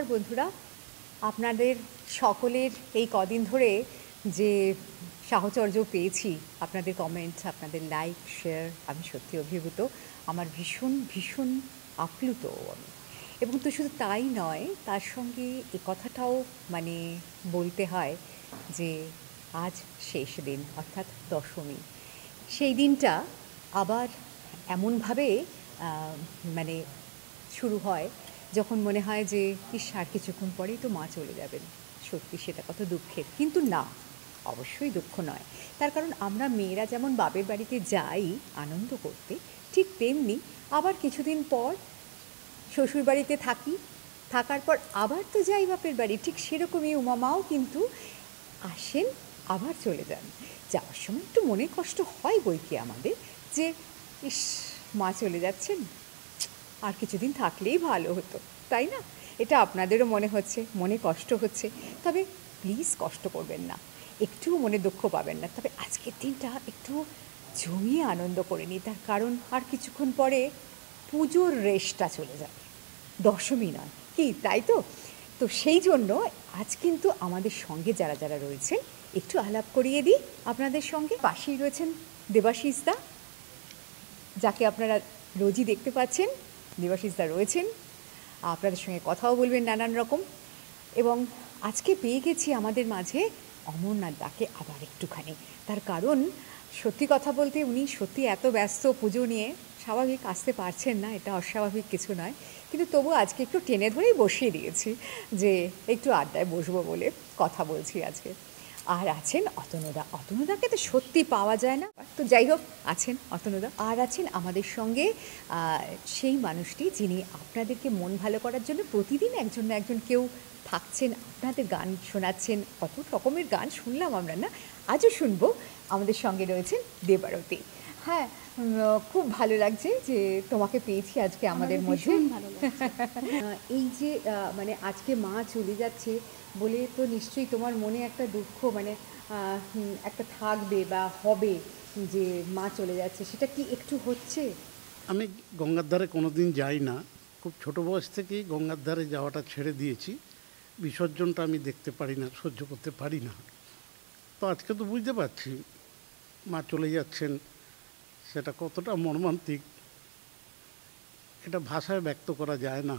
নমস্কার বন্ধুরা, আপনাদের সকলের এই কদিন ধরে যে সাহচর্য পেয়েছি, আপনাদের কমেন্ট, আপনাদের লাইক শেয়ার, আমি সত্যি অভিভূত। আমার ভীষণ ভীষণ আপ্লুত আমি। এবং তো শুধু তাই নয়, তার সঙ্গে এ কথাটাও মানে বলতে হয় যে আজ শেষ দিন, অর্থাৎ দশমী। সেই দিনটা আবার এমনভাবে মানে শুরু হয় যখন মনে হয় যে ইস, আর কিছুক্ষণ পরেই তো মা চলে যাবেন। সত্যি সেটা কত দুঃখের, কিন্তু না, অবশ্যই দুঃখ নয়। তার কারণ আমরা মেয়েরা যেমন বাপের বাড়িতে যাই আনন্দ করতে, ঠিক তেমনি আবার কিছুদিন পর শ্বশুরবাড়িতে থাকি, থাকার পর আবার তো যাই বাপের বাড়ি, ঠিক সেরকমই উমামাও কিন্তু আসেন, আবার চলে যান। যাওয়ার সময় একটু মনে কষ্ট হয় বই কি আমাদের, যে ইস, মা চলে যাচ্ছেন, আর কিছুদিন থাকলেই ভালো হতো, তাই না? এটা আপনাদেরও মনে হচ্ছে, মনে কষ্ট হচ্ছে। তবে প্লিজ কষ্ট করবেন না, একটুও মনে দুঃখ পাবেন না। তবে আজকের দিনটা একটু জমিয়ে আনন্দ করে নিই, তার কারণ আর কিছুক্ষণ পরে পুজোর রেশটা চলে যাবে, দশমী নয় কি, তাই তো? তো সেই জন্য আজ কিন্তু আমাদের সঙ্গে যারা যারা রয়েছেন একটু আলাপ করিয়ে দিই আপনাদের সঙ্গে। পাশেই রয়েছেন দেবাশিস দা, যাকে আপনারা রোজই দেখতে পাচ্ছেন। দেবাশিস দা রয়েছেন, আপনাদের সঙ্গে কথাও বলবেন নানান রকম। এবং আজকে পেয়ে গেছি আমাদের মাঝে অমরনাথ দাকে আবার একটুখানি। তার কারণ সত্যি কথা বলতে উনি সত্যি এত ব্যস্ত পুজো নিয়ে, স্বাভাবিক আসতে পারছেন না, এটা অস্বাভাবিক কিছু নয়, কিন্তু তবু আজকে একটু টেনে ধরেই বসিয়ে দিয়েছি যে একটু আড্ডায় বসবো বলে কথা বলছি আজকে। আর আছেন অতনুদা। অতনুদাকে তো সত্যি পাওয়া যায় না, তো যাই হোক আছেন অতনুদা। আর আছেন আমাদের সঙ্গে সেই মানুষটি যিনি আপনাদেরকে মন ভালো করার জন্য প্রতিদিন একজন না একজন কেউ থাকছেন, আপনাদের গান শোনাচ্ছেন। কত রকমের গান শুনলাম আমরা, না? আজও শুনবো। আমাদের সঙ্গে রয়েছেন দেবারতী। হ্যাঁ, খুব ভালো লাগছে যে তোমাকে পেয়েছি আজকে আমাদের মধ্যে। এই যে মানে আজকে মা চলে যাচ্ছে বলে তো নিশ্চয়ই তোমার মনে একটা দুঃখ মানে একটা থাকবে বা হবে, যে মা চলে যাচ্ছে, সেটা কি একটু হচ্ছে? আমি গঙ্গার ধারে কোনোদিন যাই না, খুব ছোট বয়স থেকেই গঙ্গার ধারে যাওয়াটা ছেড়ে দিয়েছি। বিসর্জনটা আমি দেখতে পারি না, সহ্য করতে পারি না। তো আজকে তো বুঝতে পারছি মা চলে যাচ্ছেন, সেটা কতটা মর্মান্তিক এটা ভাষায় ব্যক্ত করা যায় না।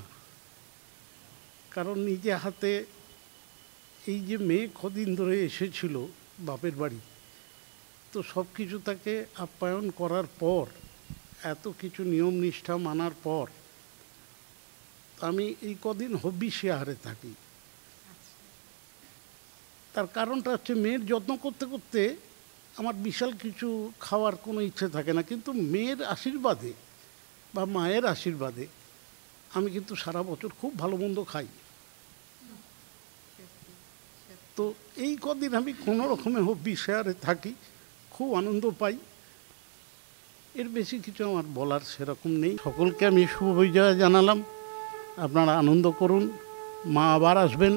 কারণ নিজে হাতে এই যে মেয়ে কদিন ধরে এসেছিল বাপের বাড়ি, তো সব কিছু তাকে আপ্যায়ন করার পর, এত কিছু নিয়ম নিষ্ঠা মানার পর আমি এই কদিন হবিষ্যাহারে থাকি। তার কারণটা হচ্ছে মেয়ের যত্ন করতে করতে আমার বিশাল কিছু খাওয়ার কোনো ইচ্ছে থাকে না, কিন্তু মেয়ের আশীর্বাদে বা মায়ের আশীর্বাদে আমি কিন্তু সারা বছর খুব ভালো মন্দ খাই। তো এই কদিন আমি কোনো রকমে হবিষ্যাহারে থাকি, খুব আনন্দ পাই। এর বেশি কিছু আমার বলার সেরকম নেই। সকলকে আমি শুভ বিজয় জানালাম। আপনারা আনন্দ করুন, মা আবার আসবেন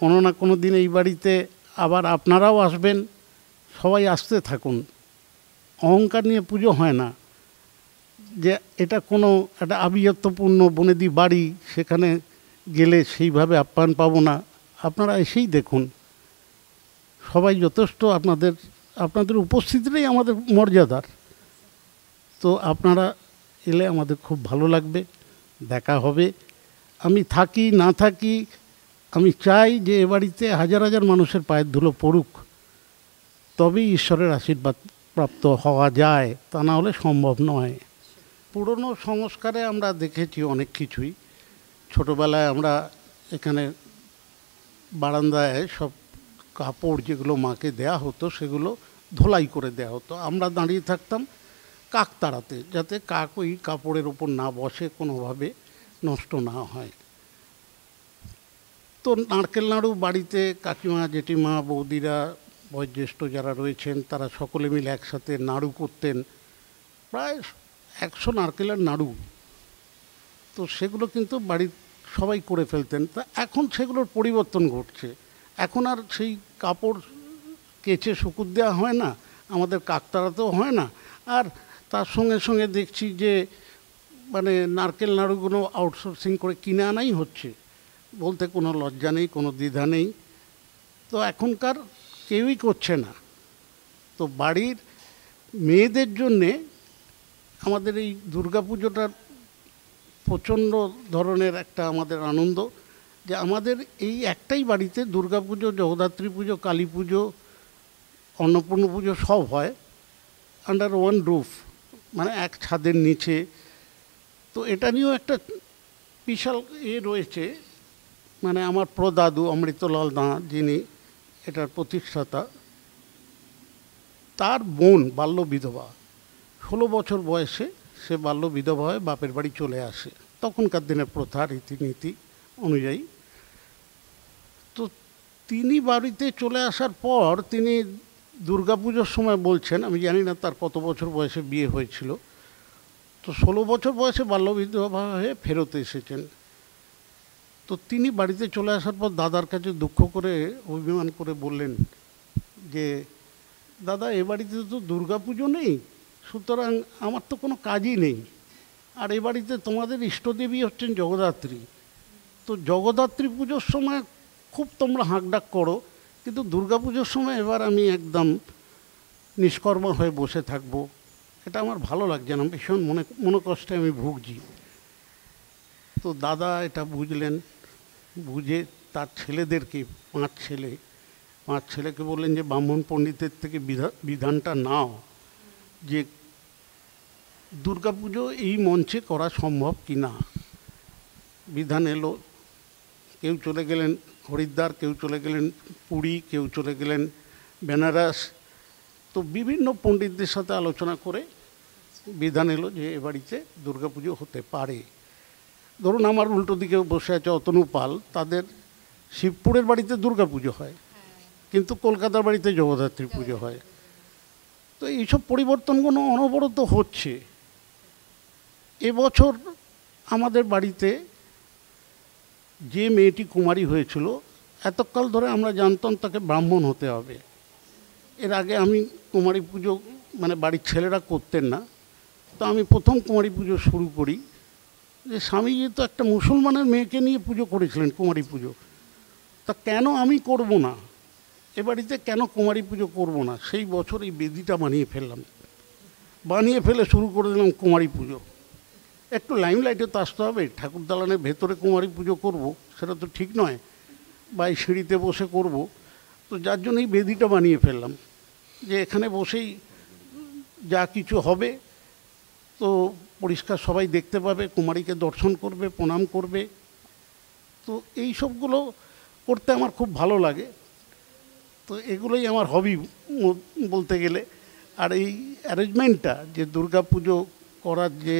কোনো না কোনো দিন এই বাড়িতে, আবার আপনারাও আসবেন। সবাই আসতে থাকুন। অহংকার নিয়ে পুজো হয় না, যে এটা কোনো একটা আভিজাত্যপূর্ণ বনেদি বাড়ি, সেখানে গেলে সেইভাবে আপ্যায়ন পাবো না। আপনারা এসেই দেখুন, সবাই যথেষ্ট, আপনাদের উপস্থিতিটাই আমাদের মর্যাদার। তো আপনারা এলে আমাদের খুব ভালো লাগবে, দেখা হবে। আমি থাকি না থাকি, আমি চাই যে এ বাড়িতে হাজার হাজার মানুষের পায়ের ধুলো পড়ুক, তবেই ঈশ্বরের আশীর্বাদ প্রাপ্ত হওয়া যায়, তা না হলে সম্ভব নয়। পুরনো সংস্কারে আমরা দেখেছি অনেক কিছুই। ছোটোবেলায় আমরা এখানে বারান্দায় সব কাপড় যেগুলো মাকে দেয়া হতো সেগুলো ধোলাই করে দেয়া হতো। আমরা দাঁড়িয়ে থাকতাম কাক তাড়াতে, যাতে কাক ওই কাপড়ের ওপর না বসে, কোনোভাবে নষ্ট না হয়। তো নারকেল নাড়ু বাড়িতে কাকিমা জেঠিমা বৌদিরা বয়োজ্যেষ্ঠ যারা রয়েছেন তারা সকলে মিলে একসাথে নাড়ু করতেন, প্রায় 100 নারকেলের নাড়ু। তো সেগুলো কিন্তু বাড়ির সবাই করে ফেলতেন। তা এখন সেগুলোর পরিবর্তন ঘটছে। এখন আর সেই কাপড় কেচে শুকুর দেওয়া হয় না, আমাদের কাকতাড়াতেও হয় না। আর তার সঙ্গে সঙ্গে দেখছি যে মানে নারকেল নাড়ুগুলো আউটসোর্সিং করে কিনে আনাই হচ্ছে। বলতে কোনো লজ্জা নেই, কোনো দ্বিধা নেই। তো এখনকার কেউই করছে না। তো বাড়ির মেয়েদের জন্যে আমাদের এই দুর্গাপুজোটার প্রচণ্ড ধরনের একটা আমাদের আনন্দ, যে আমাদের এই একটাই বাড়িতে দুর্গাপুজো, জগদ্ধাত্রী পুজো, কালী পুজো, অন্নপূর্ণা পুজো সব হয় আন্ডার ওয়ান রুফ, মানে এক ছাদের নিচে। তো এটা নিয়েও একটা বিশাল রয়েছে, মানে আমার প্রদাদু অমৃতলাল দাঁ, যিনি এটার প্রতিষ্ঠাতা, তার বোন বাল্য বিধবা, 16 বছর বয়সে সে বাল্য বিধবা হয়ে বাপের বাড়ি চলে আসে, তখনকার দিনের প্রথা রীতিনীতি অনুযায়ী। তো তিনি বাড়িতে চলে আসার পর তিনি দুর্গাপুজোর সময় বলছেন, আমি জানি না তার কত বছর বয়সে বিয়ে হয়েছিল, তো 16 বছর বয়সে বাল্য বিধবা হয়ে ফেরত এসেছেন। তো তিনি বাড়িতে চলে আসার পর দাদার কাছে দুঃখ করে অভিমান করে বললেন যে দাদা, এ বাড়িতে তো দুর্গাপুজো নেই, সুতরাং আমার তো কোনো কাজই নেই, আর এ বাড়িতে তোমাদের ইষ্টদেবী হচ্ছেন জগদ্ধাত্রী, তো জগদ্ধাত্রী পুজোর সময় খুব তোমরা হাঁকডাক করো, কিন্তু দুর্গাপুজোর সময় এবার আমি একদম নিষ্কর্ম হয়ে বসে থাকবো, এটা আমার ভালো লাগছে না, ভীষণ মনোকষ্টে আমি ভুগছি। তো দাদা এটা বুঝলেন, বুঝে তার ছেলেদেরকে, 5 ছেলেকে বললেন যে ব্রাহ্মণ পণ্ডিতের থেকে বিধানটা নাও, যে দুর্গাপুজো এই মঞ্চে করা সম্ভব কি না। বিধান এলো, কেউ চলে গেলেন হরিদ্বার, কেউ চলে গেলেন পুরী, কেউ চলে গেলেন বেনারস। তো বিভিন্ন পণ্ডিতদের সাথে আলোচনা করে বিধান এলো যে এ বাড়িতে দুর্গাপুজো হতে পারে। ধরুন আমার উল্টো দিকে বসে আছে অতনু পাল, তাদের শিবপুরের বাড়িতে দুর্গাপুজো হয়, কিন্তু কলকাতার বাড়িতে জগদ্ধাত্রী পুজো হয়। তো এইসব পরিবর্তনগুলো অনবরত হচ্ছে। এবছর আমাদের বাড়িতে যে মেয়েটি কুমারী হয়েছিল, এতকাল ধরে আমরা জানতাম তাকে ব্রাহ্মণ হতে হবে। এর আগে আমি কুমারী পুজো মানে বাড়ির ছেলেরা করতেন না, তো আমি প্রথম কুমারী পুজো শুরু করি। যে স্বামীজি তো একটা মুসলমানের মেয়েকে নিয়ে পুজো করেছিলেন কুমারী পুজো, তা কেন আমি করব না, এ বাড়িতে কেন কুমারী পুজো করব না। সেই বছর এই বেদিটা বানিয়ে ফেললাম, বানিয়ে ফেলে শুরু করে দিলাম কুমারী পুজো। একটু লাইমলাইটে তো আসতে হবে, ঠাকুর দালানের ভেতরে কুমারী পুজো করব সেটা তো ঠিক নয়, বা এই সিঁড়িতে বসে করব। তো যার জন্য এই বেদিটা বানিয়ে ফেললাম, যে এখানে বসেই যা কিছু হবে তো পরিষ্কার সবাই দেখতে পাবে, কুমারীকে দর্শন করবে, প্রণাম করবে। তো এই সবগুলো করতে আমার খুব ভালো লাগে। তো এগুলোই আমার হবি বলতে গেলে। আর এই অ্যারেঞ্জমেন্টটা, যে দুর্গা পুজো করার যে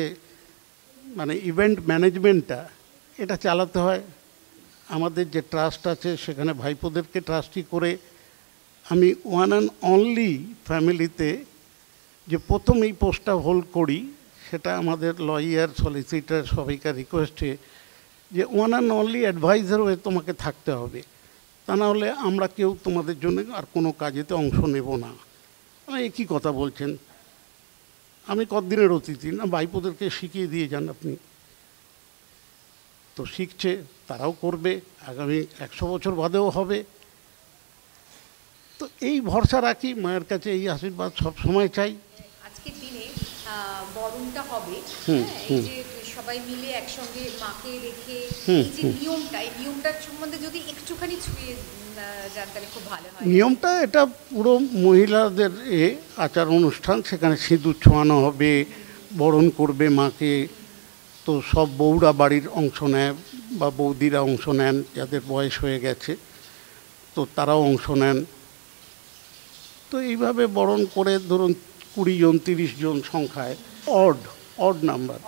মানে ইভেন্ট ম্যানেজমেন্টটা, এটা চালাতে হয়। আমাদের যে ট্রাস্ট আছে সেখানে ভাইপোদেরকে ট্রাস্টি করে আমি ওয়ান অ্যান্ড অনলি ফ্যামিলিতে যে প্রথম এই পোস্টটা হোল্ড করি, সেটা আমাদের লয়ার, সলিসিটার সবাইকার রিকোয়েস্টে, যে ওয়ান অ্যান্ড অনলি অ্যাডভাইজার হয়ে তোমাকে থাকতে হবে, তা না হলে আমরা কেউ তোমাদের জন্য আর কোনো কাজেতে অংশ নেব না। একই কথা বলছেন, আমি কতদিনের অতিথি না, ভাইপোদেরকে শিখিয়ে দিয়ে যান আপনি। তো শিখছে, তারাও করবে, আগামী 100 বছর বাদেও হবে। তো এই ভরসা রাখি, মায়ের কাছে এই আশীর্বাদ সব সময় চাই। আজকের দিনে বরণটা হবে, এই যে সবাই মিলে একসঙ্গে মাকে রেখে এই যে নিয়মটা, এই নিয়মটার সম্বন্ধে যদি একটুখানি ছুঁয়ে যান তাহলে খুব ভালো হয়। নিয়মটা এটা পুরো মহিলাদের আচার অনুষ্ঠান, সেখানে সিঁদুর ছোঁয়ানো হবে, বরণ করবে মাকে। তো সব বউরা বাড়ির অংশ নেয় বা বৌদিরা অংশ নেন, যাদের বয়স হয়ে গেছে তো তারাও অংশ নেন। তো এইভাবে বরণ করে ধরুন 20 জন 30 জন সংখ্যায়, অড নাম্বার,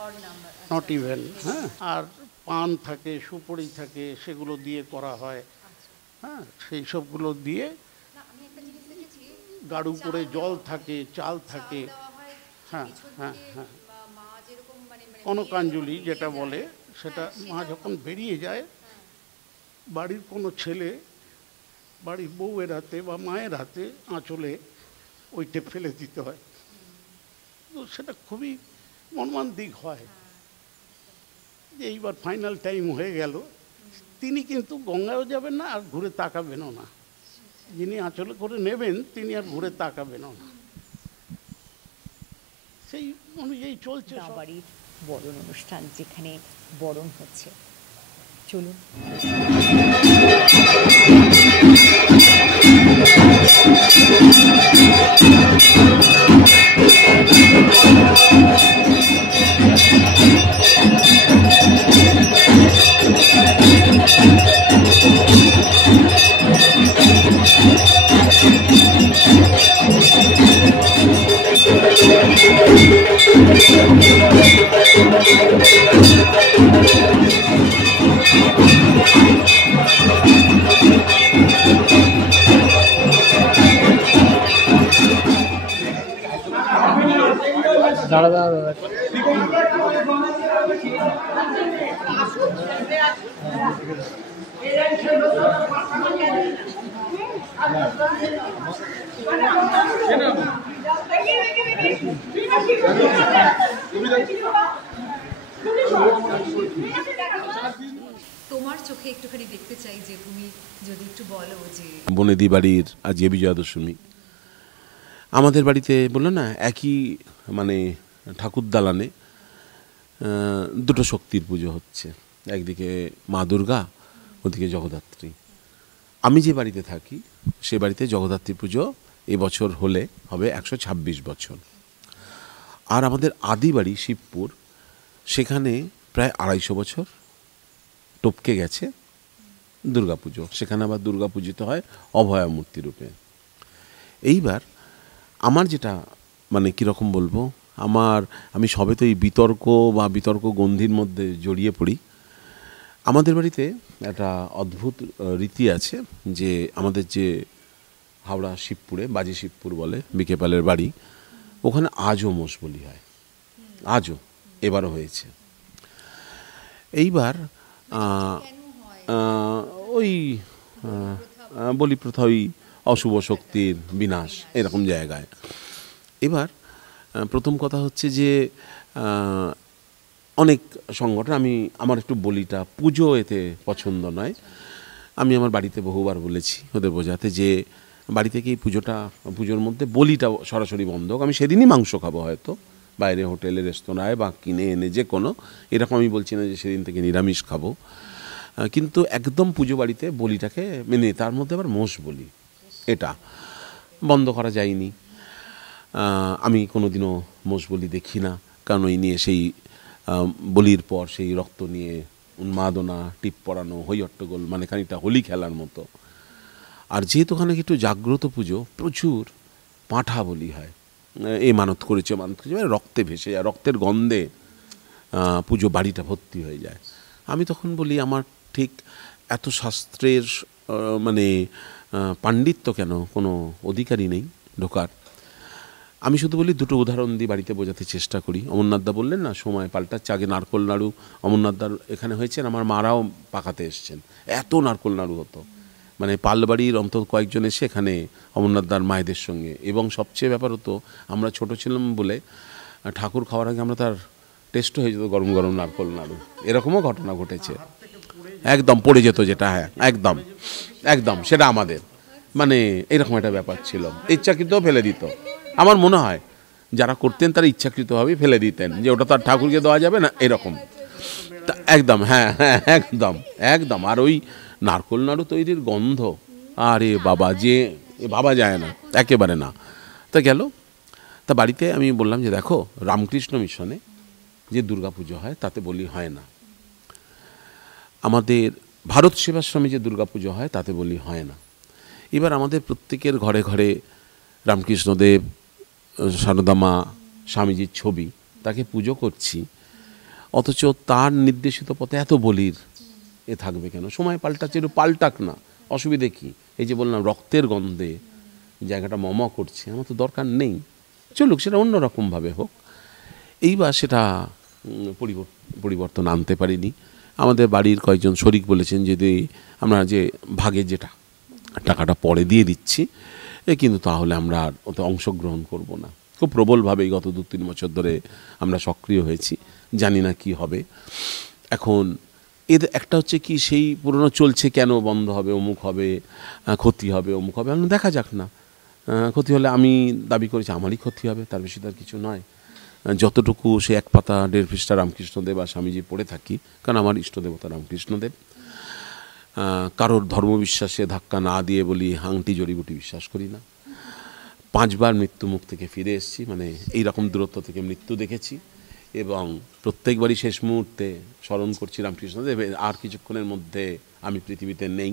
নট ইভেন। হ্যাঁ, আর পান থাকে, সুপারি থাকে, সেগুলো দিয়ে করা হয়। হ্যাঁ, সেই সবগুলো দিয়ে গাড়ু করে জল থাকে, চাল থাকে। হ্যাঁ হ্যাঁ হ্যাঁ, কনকাঞ্জলি যেটা বলে, সেটা মা যখন বেরিয়ে যায়, বাড়ির কোনো ছেলে বাড়ির বউয়ের হাতে বা মায়ের হাতে আঁচলে ওইটা ফেলে দিতে হয়। তো সেটা খুবই মর্মান্তিক হয় যে এইবার ফাইনাল টাইম হয়ে গেল, তিনি কিন্তু গঙ্গায়ও যাবেন না আর ঘুরে তাকাবেনও না। যিনি আঁচলে করে নেবেন তিনি আর ঘুরে তাকাবেনও না। সেই অনুযায়ী চলছে সব। বাড়ির বরণ অনুষ্ঠান, যেখানে বরণ হচ্ছে, চলুন। দাঁড়া দাঁড়া দাঁড়া তোমার চোখে একটুখানি দেখতে চাই যে তুমি যদি একটু বলো যে বনেদি বাড়ির আজকে বিজয়া দশমী, আমাদের বাড়িতে বললো না একই মানে ঠাকুর দালানে দুটো শক্তির পুজো হচ্ছে, একদিকে মা দুর্গা, ওদিকে জগদ্ধাত্রী। আমি যে বাড়িতে থাকি সে বাড়িতে জগদ্ধাত্রী পুজো এবছর হলে হবে 126 বছর। আর আমাদের আদি বাড়ি শিবপুর, সেখানে প্রায় 250 বছর টপকে গেছে দুর্গাপুজো। সেখানে আবার দুর্গা পূজিত হয় অভয়া মূর্তি রূপে। এইবার আমার যেটা মানে কীরকম বলবো, আমি সবে তো এই বিতর্ক বা বিতর্ক গন্ধির মধ্যে জড়িয়ে পড়ি। আমাদের বাড়িতে একটা অদ্ভুত রীতি আছে যে আমাদের যে হাওড়া শিবপুরে, বাজি শিবপুর বলে বিকেপালের বাড়ি, ওখানে আজও মোষ বলি হয়, আজও, এবারও হয়েছে। এইবার ওই বলি প্রথা, ওই অশুভ শক্তির বিনাশ এরকম জায়গায়। এবার প্রথম কথা হচ্ছে যে অনেক সংগঠন, আমার একটু বলিটা পুজো এতে পছন্দ নয়। আমি আমার বাড়িতে বহুবার বলেছি ওদের বোঝাতে যে বাড়ি থেকে এই পুজোর মধ্যে বলিটা সরাসরি বন্ধ হোক। আমি সেদিনই মাংস খাবো হয়তো বাইরে হোটেলে রেস্তোরাঁয় বা কিনে এনে যে কোনো, এরকম আমি বলছি না যে সেদিন থেকে নিরামিষ খাবো, কিন্তু একদম পুজো বাড়িতে বলিটাকে মেনে, তার মধ্যে আবার মোষ বলি, এটা বন্ধ করা যায়নি। আমি কোনোদিনও মোষ বলি দেখি না, কারণ ওই নিয়ে সেই বলির পর সেই রক্ত নিয়ে উন্মাদনা, টিপ পরানো, হইহট্টগোল, মানে খানিকটা হোলি খেলার মতো। আর যেহেতু ওখানে একটু জাগ্রত পুজো, প্রচুর পাঁঠা বলি হয়, এ মানত করেছে মানে রক্তে ভেসে যায়, রক্তের গন্ধে পুজো বাড়িটা ভর্তি হয়ে যায়। আমি তখন বলি আমার ঠিক এত শাস্ত্রের মানে পাণ্ডিত্য কেন, কোনো অধিকারই নেই ঢোকার। আমি শুধু বলি, দুটো উদাহরণ দিয়ে বাড়িতে বোঝাতে চেষ্টা করি। অমরনাথদা বললেন না সময় পাল্টাচ্ছে, আগে নারকোল নাড়ু অমরনাথদার এখানে হয়েছেন, আমার মারাও পাকাতে এসছেন, এত নারকোল নাড়ু হতো, মানে পালবাড়ির অন্তত কয়েকজন এসে এখানে অমরনাথদার মায়েদের সঙ্গে। এবং সবচেয়ে ব্যাপার হতো, আমরা ছোট ছিলাম বলে ঠাকুর খাওয়ার আগে আমরা তার টেস্টও হয়ে যেত গরম গরম নারকোল নাড়ু, এরকমও ঘটনা ঘটেছে। একদম পড়ে যেত যেটা, হ্যাঁ একদম একদম, সেটা আমাদের মানে এরকম একটা ব্যাপার ছিল, ইচ্ছাকৃতও ফেলে দিত। আমার মনে হয় যারা করতেন তারা ইচ্ছাকৃতভাবেই ফেলে দিতেন, যে ওটা তো আর ঠাকুরকে দেওয়া যাবে না, এরকম। একদম, হ্যাঁ হ্যাঁ একদম একদম। আর ওই নারকোল নাড়ু তৈরির গন্ধ, আরে বাবা, যে ভাবা যায় না, একেবারে না। তা গেল, তা বাড়িতে আমি বললাম যে দেখো, রামকৃষ্ণ মিশনে যে দুর্গাপুজো হয় তাতে বলি হয় না, আমাদের ভারত সেবাশ্রমে যে দুর্গাপুজো হয় তাতে বলি হয় না। এবার আমাদের প্রত্যেকের ঘরে ঘরে রামকৃষ্ণদেব, সারদা মা, স্বামীজির ছবি, তাকে পুজো করছি, অথচ তার নির্দেশিত পথে এত বলির এ থাকবে কেন? সময় পাল্টাচ্ছে, একটু পাল্টাক না, অসুবিধে কী? এই যে বললাম রক্তের গন্ধে জায়গাটা মম করছে, আমার তো দরকার নেই, চলুক, সেটা অন্যরকমভাবে হোক। এইবার সেটা পরিবর্তন আনতে পারিনি। আমাদের বাড়ির কয়েকজন শরিক বলেছেন যদি আমরা যে ভাগে যেটা টাকাটা পরে দিয়ে দিচ্ছি, কিন্তু তাহলে আমরা আর ওতে অংশগ্রহণ করব না। খুব প্রবলভাবেই গত 2-3 বছর ধরে আমরা সক্রিয় হয়েছি, জানি না কি হবে। এখন এর একটা হচ্ছে কি, সেই পুরনো চলছে, কেন বন্ধ হবে, অমুক হবে, ক্ষতি হবে, অমুক হবে, আমি দেখা যাক না। ক্ষতি হলে আমি দাবি করেছি আমারই ক্ষতি হবে, তার বেশি তার কিছু নয়। যতটুকু সে 1 পাতা 1.5 পৃষ্ঠা রামকৃষ্ণদেব আর স্বামীজি পড়ে থাকি, কারণ আমার ইষ্টদেবতা রামকৃষ্ণদেব। কারোর ধর্মবিশ্বাসে ধাক্কা না দিয়ে বলি আংটি জড়িবুটি বিশ্বাস করি না। 5 বার মৃত্যু মুখ থেকে ফিরে এসেছি, মানে এই রকম দূরত্ব থেকে মৃত্যু দেখেছি, এবং প্রত্যেকবারই শেষ মুহূর্তে স্মরণ করছি রামকৃষ্ণদেব, আর কিছুক্ষণের মধ্যে আমি পৃথিবীতে নেই।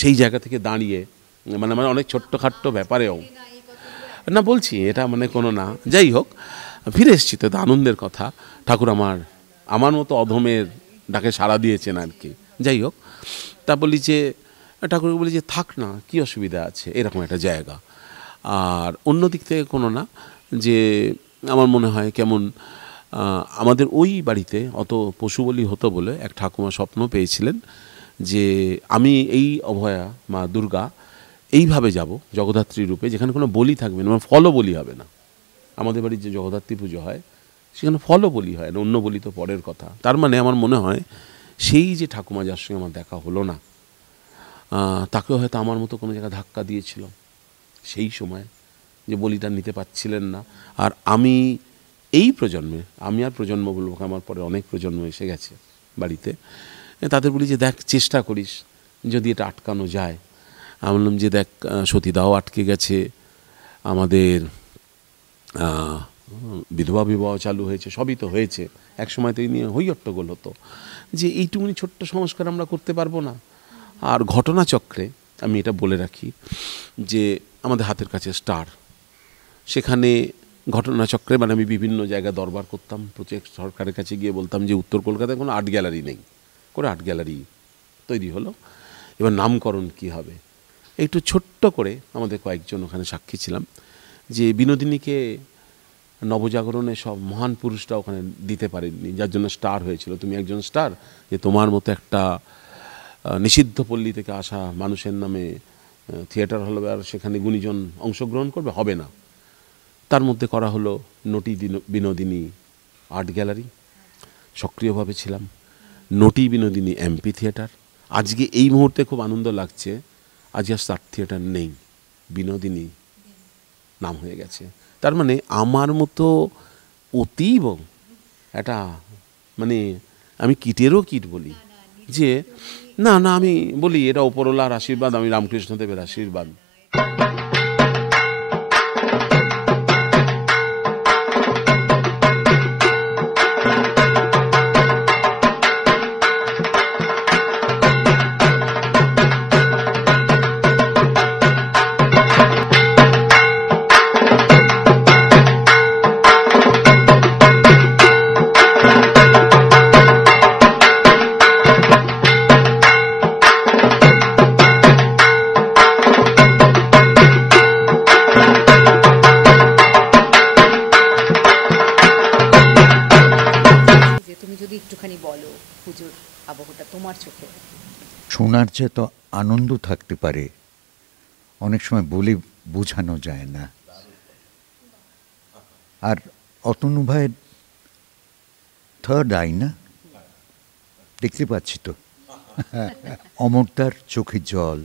সেই জায়গা থেকে দাঁড়িয়ে মানে আমার অনেক ছোট্টখাট্ট ব্যাপারেও না বলছি, এটা মানে কোনো না, যাই হোক ফিরে এসেছি, তো আনন্দের কথা। ঠাকুর আমার মতো অধমের ডাকে সাড়া দিয়েছেন আর কি। যাই হোক, তা বলি যে ঠাকুরকে বলি যে থাক না, কী অসুবিধা আছে, এরকম একটা জায়গা। আর অন্য দিক থেকে কোনো না, যে আমার মনে হয় কেমন আমাদের ওই বাড়িতে অত পশু বলি হতো বলে এক ঠাকুমা স্বপ্ন পেয়েছিলেন যে আমি এই অভয়া মা দুর্গা এইভাবে যাব জগদ্ধাত্রী রূপে, যেখানে কোনো বলি থাকবে না, মানে ফলও বলি হবে না। আমাদের বাড়ির যে জগদ্ধাত্রী পুজো হয় সেখানে ফলও বলি হয় না, অন্য বলি তো পরের কথা। তার মানে আমার মনে হয় সেই যে ঠাকুমা যার সঙ্গে আমার দেখা হলো না, তাকেও হয়তো আমার মতো কোনো জায়গায় ধাক্কা দিয়েছিল সেই সময়, যে বলিটা নিতে পারছিলেন না। আর আমি এই প্রজন্মে, আমি আর প্রজন্ম বলবো, আমার পরে অনেক প্রজন্ম এসে গেছে বাড়িতে, তাদের বলি যে দেখ চেষ্টা করিস যদি এটা আটকানো যায়। আমি বললাম যে দেখ সতীদাহ আটকে গেছে, আমাদের বিধবা বিবাহ চালু হয়েছে, সবই তো হয়েছে, এক সময় তো এই নিয়ে হইহট্টগোল হতো, যে এইটুকুনি ছোট্ট সংস্কার আমরা করতে পারবো না। আর ঘটনাচক্রে আমি এটা বলে রাখি যে আমাদের হাতের কাছে স্টার, সেখানে ঘটনাচক্রে মানে আমি বিভিন্ন জায়গায় দরবার করতাম, প্রত্যেক সরকারের কাছে গিয়ে বলতাম যে উত্তর কলকাতায় কোনো আর্ট গ্যালারি নেই, করে আর্ট গ্যালারি তৈরি হলো, এবার নামকরণ কি হবে। একটু ছোট্ট করে আমাদের কয়েকজন ওখানে সাক্ষী ছিলাম যে বিনোদিনীকে নবজাগরণে সব মহান পুরুষরা ওখানে দিতে পারেননি, যার জন্য স্টার হয়েছিল। তুমি একজন স্টার, যে তোমার মতো একটা নিষিদ্ধ পল্লী থেকে আসা মানুষের নামে থিয়েটার হল আর সেখানে গুণীজন অংশগ্রহণ করবে, হবে না। তার মধ্যে করা হলো নটি বিনোদিনী আর্ট গ্যালারি, সক্রিয়ভাবে ছিলাম। নটি বিনোদিনী এমপি থিয়েটার, আজকে এই মুহূর্তে খুব আনন্দ লাগছে, আজ আর স্টার থিয়েটার নেই, বিনোদিনী নাম হয়ে গেছে। তার মানে আমার মতো অতীব একটা, মানে আমি কিটেরও কিট বলি, যে না না আমি বলি এটা ওপরওয়ালার আশীর্বাদ, আমি রামকৃষ্ণদেবের আশীর্বাদ। শোনার চেয়ে তো আনন্দ থাকতে পারে, অনেক সময় বলে বোঝানো যায় না। আর অতনু ভাইয়ের থার্ড আই না, দেখতে পাচ্ছি তো, অমরদার চোখে জল।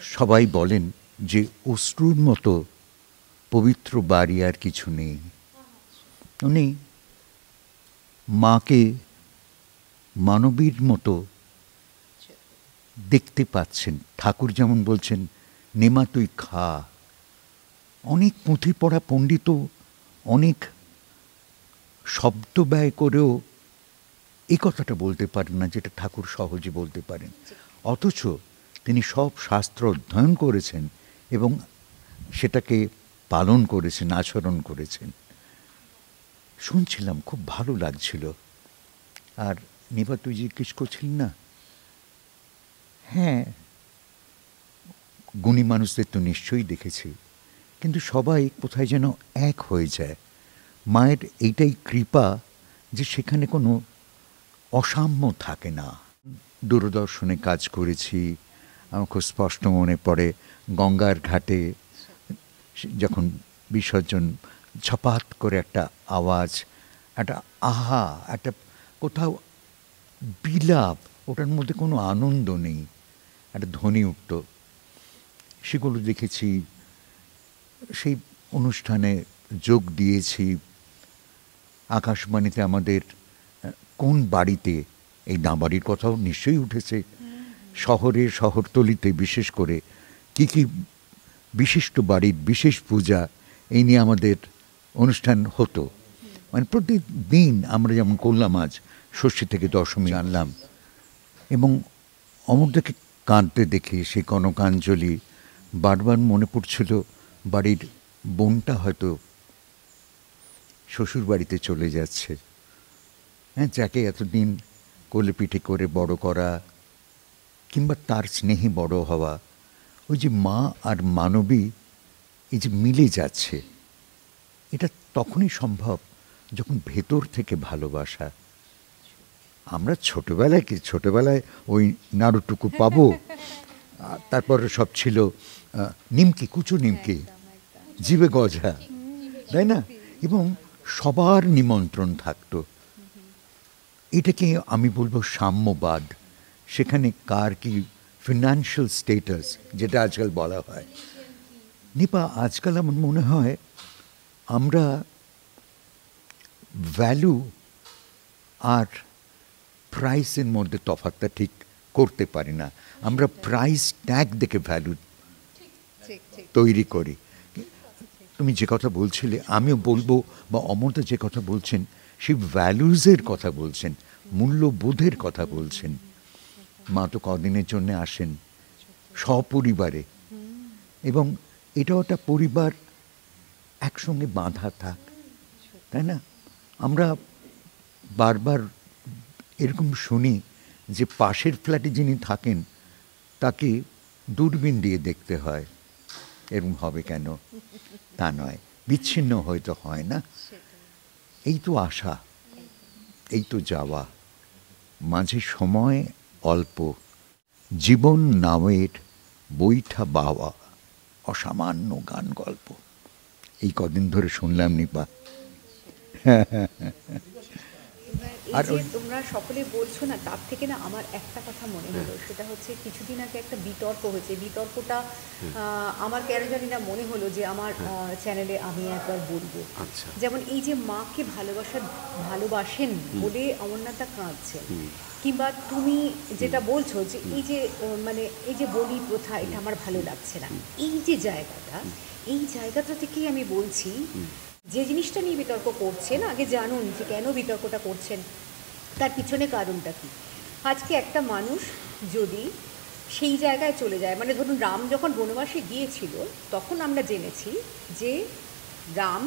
সবাই বলেন যে অশ্রুর মতো পবিত্র বাড়ি আর কিছু নেই। উনি মাকে মানবীর মতো দেখতে পাচ্ছেন। ঠাকুর যেমন বলছেন নেমা তুই খা। অনেক পুঁথি পড়া পণ্ডিত অনেক শব্দ ব্যয় করেও এই কথাটা বলতে পারেন না যেটা ঠাকুর সহজে বলতে পারেন, অথচ তিনি সব শাস্ত্র অধ্যয়ন করেছেন এবং সেটাকে পালন করেছেন, আচরণ করেছেন। শুনছিলাম, খুব ভালো লাগছিল। আর নিভা তুই জিজ্ঞেস করছিলি না, হ্যাঁ গুণী মানুষদের তো নিশ্চয়ই দেখেছি, কিন্তু সবাই কোথায় যেন এক হয়ে যায়। মায়ের এইটাই কৃপা যে সেখানে কোনো অসাম্য থাকে না। দূরদর্শনে কাজ করেছি, আমার খুব স্পষ্ট মনে পড়ে গঙ্গার ঘাটে যখন বিসর্জন, ছপাত করে একটা আওয়াজ, একটা আহা, একটা কোথাও বিলাপ, ওটার মধ্যে কোনো আনন্দ নেই, একটা ধ্বনি উঠত, সেগুলো দেখেছি, সেই অনুষ্ঠানে যোগ দিয়েছি। আকাশবাণীতে আমাদের কোন বাড়িতে, এই দাঁবাড়ির কথাও নিশ্চয়ই উঠেছে, শহরের শহরতলিতে বিশেষ করে কি কি বিশিষ্ট বাড়ির বিশেষ পূজা, এই নিয়ে আমাদের অনুষ্ঠান হতো। মানে প্রতিদিন আমরা যেমন করলাম, আজ ষষ্ঠী থেকে দশমী আনলাম, এবং অমরদাকে কাঁদতে দেখে সেই কনকাঞ্জলি বারবার মনে পড়ছিল বাড়ির বোনটা হয়তো শ্বশুর বাড়িতে চলে যাচ্ছে, হ্যাঁ, যাকে এতদিন কোলে পিঠে করে বড় করা, কিংবা তার স্নেহে বড় হওয়া, ওই যে মা আর মানবী এই যে মিলে যাচ্ছে, এটা তখনই সম্ভব যখন ভেতর থেকে ভালোবাসা। আমরা ছোটবেলায় ওই নাড়ুটুকু পাবো, তারপর সব ছিল নিমকি, কুচু নিমকি, জিভে গজা, তাই না? এবং সবার নিমন্ত্রণ থাকতো। এটাকে আমি বলবো সাম্যবাদ। সেখানে কার কি ফিনান্সিয়াল স্টেটাস, যেটা আজকাল বলা হয়, নিপা, আজকাল আমার মনে হয় আমরা ভ্যালু আর প্রাইসের মধ্যে তফাৎটা ঠিক করতে পারি না। আমরা প্রাইস ট্যাগ দেখে ভ্যালু তৈরি করি। তুমি যে কথা বলছিলে আমিও বলবো, বা অমরদা যে কথা বলছেন, সেই ভ্যালুজের কথা বলছেন, মূল্যবোধের কথা বলছেন। মা তো কদিনের জন্য আসেন সপরিবারে, এবং এটাও একটা পরিবার একসঙ্গে বাঁধা থাক, তাই না? আমরা বারবার এরকম শুনি যে পাশের ফ্ল্যাটে যিনি থাকেন তাকে দূরবীন দিয়ে দেখতে হয়। এরকম হবে কেন? তা নয়, বিচ্ছিন্ন হয়তো হয় না, এই তো আশা, এই তো যাওয়া, মাঝে সময় অল্প, জীবন নামের বৈঠা বাওয়া, অসামান্য গান গল্প। এই কদিন ধরে শুনলাম, নিপা। আর তোমরা সকলে বলছো না, তার থেকে না আমার একটা কথা মনে হলো, সেটা হচ্ছে কিছুদিন আগে একটা বিতর্ক হয়েছে। বিতর্কটা আমার কেন জানি না মনে হলো যে আমার চ্যানেলে আমি একবার বলবো। যেমন এই যে মাকে ভালোবাসেন বলে অমরনাথা কাঁদছেন, কিংবা তুমি যেটা বলছো যে এই যে মানে এই যে বলি প্রথা, এটা আমার ভালো লাগছে না, এই যে জায়গাটা থেকেই আমি বলছি, যে জিনিসটা নিয়ে বিতর্ক করছেন আগে জানুন যে কেন বিতর্কটা করছেন, তার পিছনে কারণটা কী। আজকে একটা মানুষ যদি সেই জায়গায় চলে যায়, মানে ধরুন রাম যখন বনবাসে গিয়েছিল, তখন আমরা জেনেছি যে রাম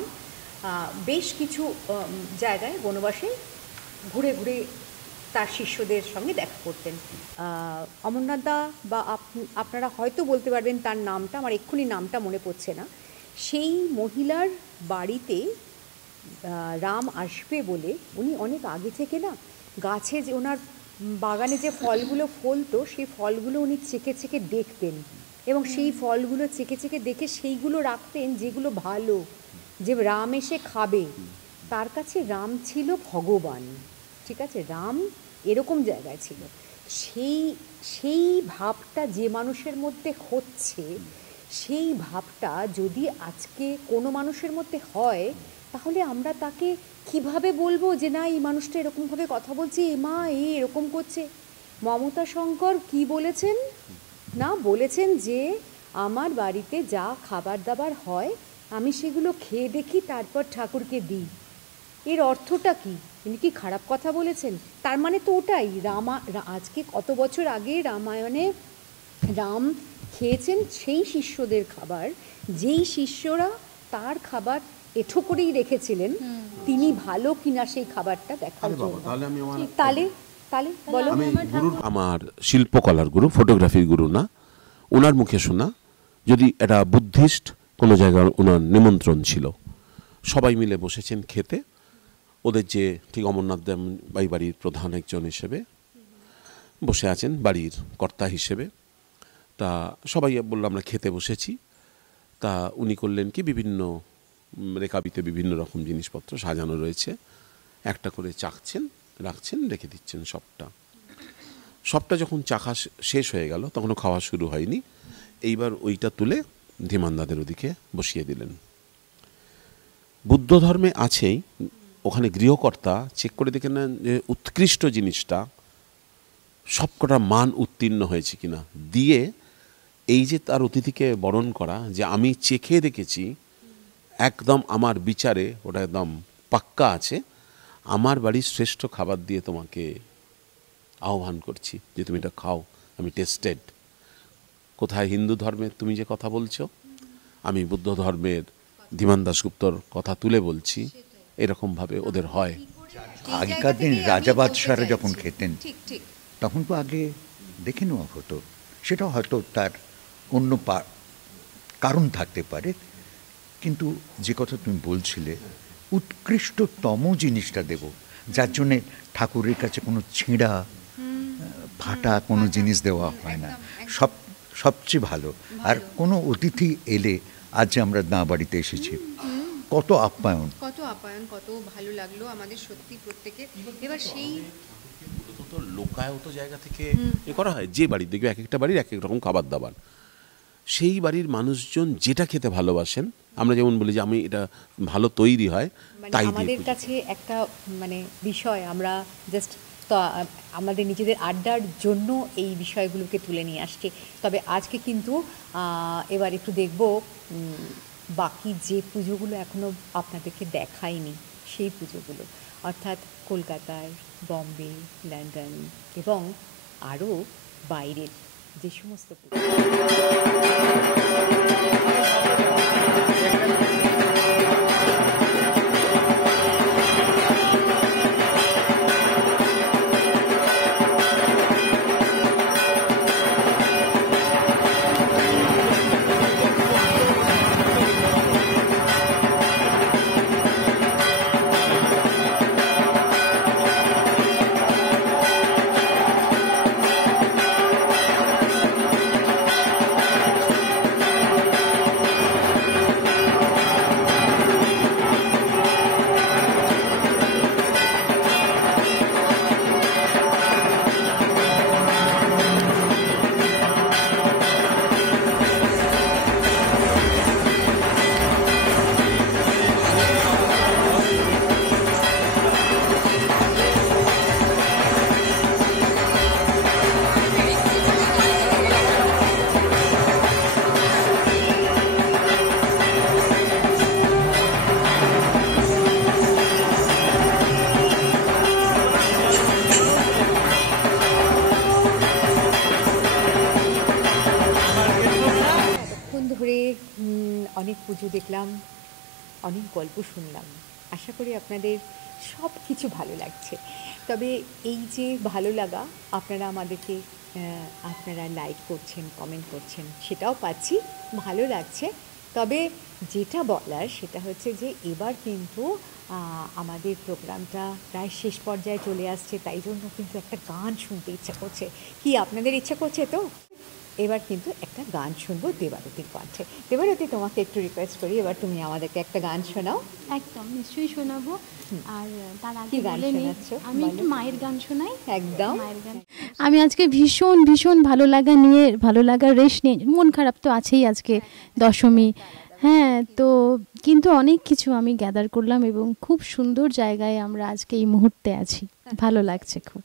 বেশ কিছু জায়গায় বনবাসে ঘুরে ঘুরে তার শিষ্যদের সঙ্গে দেখা করতেন। অমরনাথদা বা আপনারা হয়তো বলতে পারবেন তার নামটা, আমার এক্ষুনি নামটা মনে পড়ছে না। সেই মহিলার বাড়িতে রাম আসবে বলে উনি অনেক আগে থেকে না গাছে, যে ওনার বাগানে যে ফলগুলো ফলতো, সেই ফলগুলো উনি চেকে চেকে দেখতেন, এবং সেই ফলগুলো চেকে চেকে দেখে সেইগুলো রাখতেন যেগুলো ভালো, যে রাম এসে খাবে। তার কাছে রাম ছিল ভগবান, ঠিক আছে? রাম এরকম জায়গায় ছিল। সেই ভাবটা যে মানুষের মধ্যে হচ্ছে, সেই ভাবটা যদি আজকে কোনো মানুষের মধ্যে হয়, তাহলে আমরা তাকে কিভাবে বলবো যে না, এই মানুষটা এরকমভাবে কথা বলছে, মা এরকম করছে। মমতা শঙ্কর কি বলেছেন না, বলেছেন যে আমার বাড়িতে যা খাবার দাবার হয় আমি সেগুলো খেয়ে দেখি, তারপর ঠাকুরকে দিই। এর অর্থটা কি? তিনি কি খারাপ কথা বলেছেন? তার মানে তো ওটাই। আজকে কত বছর আগে রামায়ণে রাম খেয়েছেন সেই শিষ্যদের খাবার, যেই শিষ্যরা তার খাবার এঁঠো করেই রেখেছিলেন, তিনি ভালো কিনা সেই খাবারটা দেখার জন্য। তাহলে বলো। আমার শিল্পকলার গুরু, ফটোগ্রাফির গুরু না, ওনার মুখে শোনা, যদি এটা বুদ্ধিস্ট কোনো জায়গার ওনার নিমন্ত্রণ ছিল, সবাই মিলে বসেছেন খেতে, ওদের যে ঠিক অমরনাথ দেব বাড়ির প্রধান একজন হিসেবে বসে আছেন, বাড়ির কর্তা হিসেবে। তা সবাই বললো আমরা খেতে বসেছি। তা উনি করলেন কি, বিভিন্ন রেকাবিতে বিভিন্ন রকম জিনিসপত্র সাজানো রয়েছে, একটা করে চাখছেন, রাখছেন, রেখে দিচ্ছেন সবটা। সবটা যখন চাখা শেষ হয়ে গেল তখনও খাওয়া শুরু হয়নি। এইবার ওইটা তুলে ধীমানদাদের ওদিকে বসিয়ে দিলেন। বুদ্ধ ধর্মে আছেই, ওখানে গৃহকর্তা চেক করে দেখে নেন যে উৎকৃষ্ট জিনিসটা সবকটা মান উত্তীর্ণ হয়েছে কিনা, দিয়ে এই যে তার অতিথিকে বরণ করা, যে আমি চেখে দেখেছি একদম আমার বিচারে ওটা একদম পাক্কা আছে, আমার বাড়ির শ্রেষ্ঠ খাবার দিয়ে তোমাকে আহ্বান করছি যে তুমি এটা খাও, আমি টেস্টেড। কোথায় হিন্দু ধর্মের তুমি যে কথা বলছো, আমি বুদ্ধ ধর্মের ধীমান দাশগুপ্তর কথা তুলে বলছি। এরকমভাবে ওদের হয়। আগেকার দিন রাজা বাদশাহরা যখন খেতেন তখন তো আগে দেখে নেওয়া হতো, সেটা হয়তো তার অন্য কারণ থাকতে পারে, কিন্তু যে কথা তুমি বলছিলে উৎকৃষ্টতম জিনিসটা দেব, যার জন্যে ঠাকুরের কাছে কোনো ছেঁড়া ফাটা কোনো জিনিস দেওয়া হয় না, সবচেয়ে ভালো। আর কোনো অতিথি এলে, আজ যে আমরা দাঁ বাড়িতে এসেছি, কত আপ্যায়ন, কত ভালো লাগলো আমাদের সত্যি প্রত্যেকে। এবার সেই লোকায়ত জায়গা থেকে এ করা হয়, যে বাড়ির দেখবে এক একটা বাড়ির এক এক রকম খাবার দাবার, সেই বাড়ির মানুষজন যেটা খেতে ভালোবাসেন, আমরা যেমন বলি যে আমি এটা ভালো তৈরি হয়, তাই আমাদের কাছে একটা বিষয়, আমরা জাস্ট তো আমাদের নিজেদের আড্ডার জন্য এই বিষয়গুলোকে তুলে নিয়ে আসছি। তবে আজকে কিন্তু এবার একটু দেখব বাকি যে পুজোগুলো এখনও আপনাদেরকে দেখায়নি, সেই পুজোগুলো, অর্থাৎ কলকাতায়, বম্বে, লন্ডন এবং আরও বাইরের যে সমস্ত পুজো। অনেক পুজো দেখলাম, অনেক গল্প শুনলাম। আশা করি আপনাদের সব কিছু ভালো লাগছে। তবে এই যে ভালো লাগা, আপনারা আমাদেরকে আপনারা লাইক করছেন, কমেন্ট করছেন, সেটাও পাচ্ছি, ভালো লাগছে। তবে যেটা বলার সেটা হচ্ছে যে এবার কিন্তু আমাদের প্রোগ্রামটা প্রায় শেষ পর্যায়ে চলে আসছে, তাই জন্য কিন্তু একটা গান শুনতে ইচ্ছা করছে। কি আপনাদের ইচ্ছা করছে? তো এবার কিন্তু একটা গান শুনবো দেবারতীর কণ্ঠে। দেবারতী, তোমাকে একটু রিকোয়েস্ট করি, এবার তুমি আমাদেরকে একটা গান শোনাও। একদম, নিশ্চয়ই শোনাবো। আর তার আগে গান শোনাচ্ছ? আমি একটু মায়ের গান শোনাই। একদম, মায়ের গান। আমি আজকে ভীষণ ভীষণ ভালো লাগার রেশ নিয়ে, মন খারাপ তো আছেই, আজকে দশমী, হ্যাঁ, তো কিন্তু অনেক কিছু আমি গ্যাদার করলাম এবং খুব সুন্দর জায়গায় আমরা আজকে এই মুহূর্তে আছি, ভালো লাগছে খুব।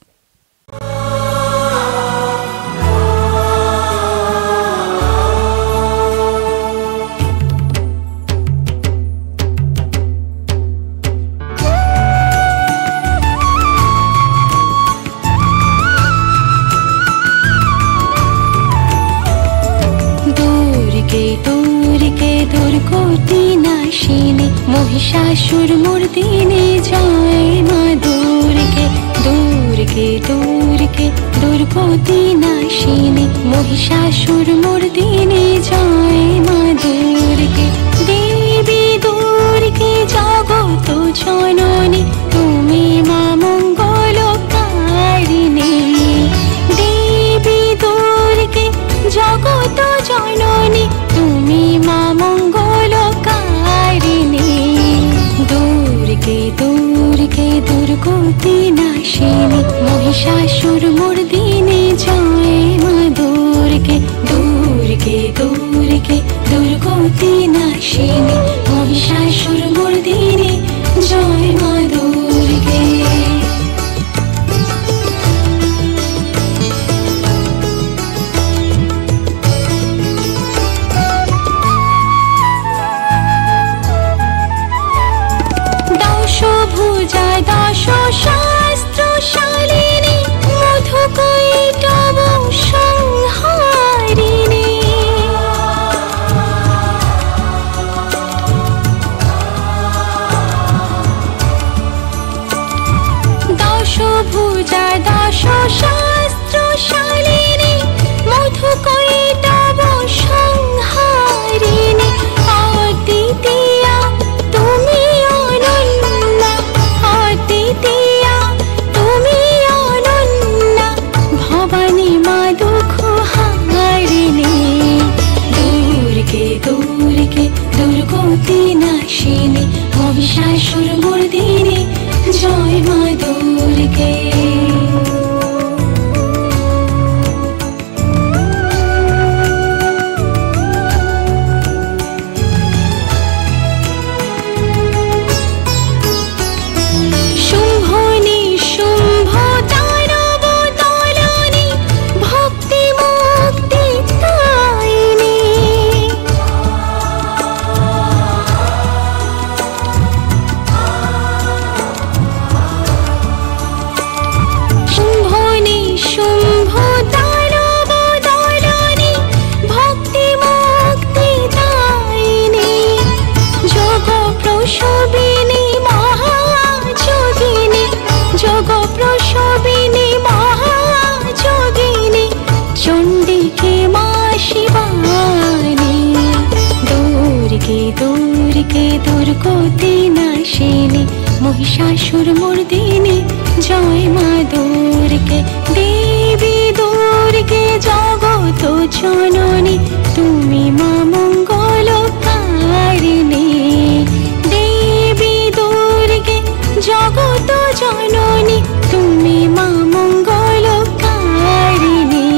মহিষাসুর মর্দিনী জয় মা দুর্গে, দুর্গে দুর্গে দুর্গতি নাশিনী, মহিষাসুর মর্দিনী জয় মা দুর্গে। দেবী দুর্গে জগত জননী, তুমি মা মঙ্গলকারিণী। দেবী দুর্গে জগত জননী, তুমি মা মঙ্গলকারিণী। দুর্গে দুর্গে দুর্গতি নাশিনী। নাশিনী মহিষাসুর মর্দিনী জয় মা দুর্গে দুর্গে দুর্গে দুর্গতি নাশিনী মহিষাসুর মর্দিনী জয় মা দুর্গে। দশভুজা দশ শাস্ত্র শালিনী মধুকৈটব সংহারিণী দশভুজা দশ শাস্ত্র শালিনী মধুকৈটব সংহারিণী অদ্বিতীয়া তুমি অনন্যা অদ্বিতীয়া তুমি অনন্যা ভবানী মা দুঃখ হারিণী দুর্গে দুর্গে দুর্গতি নাশিনী মহিষাসুর মর্দিনী জয় মা দুর্গে। শুম্ভ নিশুম্ভ দানব দলনী ভক্তি মুক্তি দায়িনী শুম্ভ নিশুম্ভ দানব দলনী ভক্তি মুক্তি দায়িনী যোগ প্রসবিনী মহাযোগিনী যোগ প্রসবিনী মহাযোগিনী চণ্ডিকে মা শিবানী দুর্গে দুর্গে দুর্গতি নাশিনী মহিষাসুর মর্দিনী জয় মা দুর্গে দেবী দুর্গে জগত জননী তুমি মা মঙ্গলকারিণী দেবী দুর্গে জগত জননী তুমি মা মঙ্গলকারিণী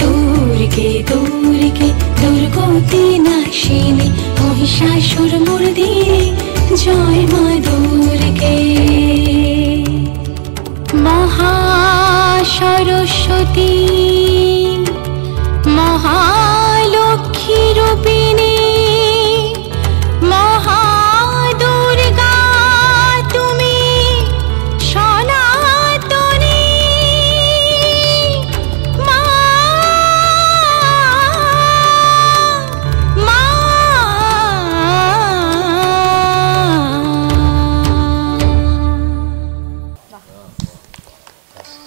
দুর্গে দুর্গে দুর্গতি নাশিনী মহিষাসুর মর্দিনী জয় মা দুর্গে। মহাসরস্বতী মহালক্ষ্মী রূপিণী মহাদুর্গা তুমি সনাতনী মা মা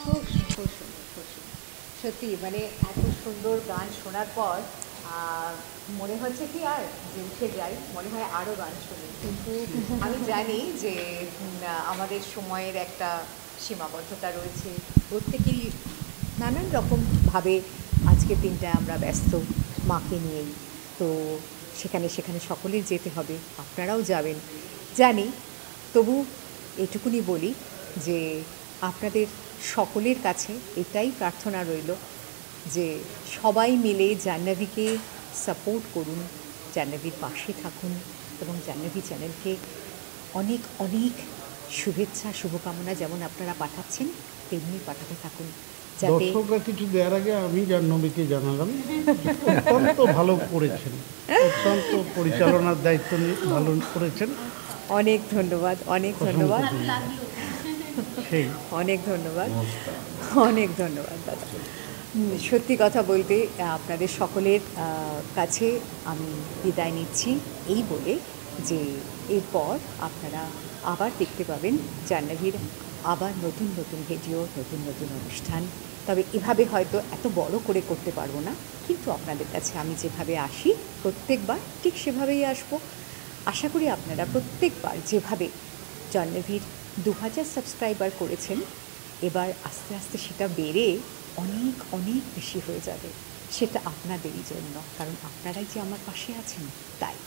খুব সুন্দর, খুব সুন্দর। সত্যি মানে এত সুন্দর গান শোনার পর মনে হচ্ছে কি আর যে উঠে যাই, মনে হয় আরও গান শুনি, কিন্তু আমি জানি যে আমাদের সময়ের একটা সীমাবদ্ধতা রয়েছে, প্রত্যেকেরই নানান রকমভাবে আজকের দিনটা আমরা ব্যস্ত মাকে নিয়েই, তো সেখানে সেখানে সকলের যেতে হবে, আপনারাও যাবেন জানি, তবু এটুকুনি বলি যে আপনাদের সকলের কাছে এটাই প্রার্থনা রইল যে সবাই মিলে জাহ্নবীকে সাপোর্ট করুন, জাহ্নবীর পাশে থাকুন এবং জাহ্নবী চ্যানেলকে অনেক অনেক শুভেচ্ছা শুভকামনা যেমন আপনারা পাঠাচ্ছেন তেমনি পাঠাতে থাকুন, যাতে দর্শকরা কিছু দেওয়ার আগে আমি জাহ্নবীকে জানালাম অত্যন্ত ভালো করেছেন, অত্যন্ত পরিচালনার দায়িত্ব নিয়ে ভালো করেছেন। অনেক ধন্যবাদ, অনেক ধন্যবাদ, সেই অনেক ধন্যবাদ, অনেক ধন্যবাদ দাদা। সত্যি কথা বলতে আপনাদের সকলের কাছে আমি বিদায় নিচ্ছি এই বলে যে এরপর আপনারা আবার দেখতে পাবেন জাহ্নবীর আবার নতুন নতুন ভিডিও, নতুন নতুন অনুষ্ঠান। তবে এভাবে হয়তো এত বড় করে করতে পারবো না, কিন্তু আপনাদের কাছে আমি যেভাবে আসি প্রত্যেকবার ঠিক সেভাবেই আসবো। আশা করি আপনারা প্রত্যেকবার যেভাবে জাহ্নবীর 2000 সাবস্ক্রাইবার করেছেন, এবার আস্তে আস্তে সেটা বেড়ে অনেক অনেক বেশি হয়ে যাবে, সেটা আপনাদেরই জন্য, কারণ আপনারাই যে আমার পাশে আছেন তাই।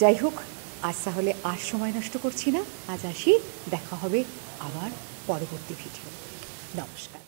যাই হোক, আজ তাহলে আর সময় নষ্ট করছি না, আজ আসি, দেখা হবে আবার পরবর্তী ভিডিও। নমস্কার।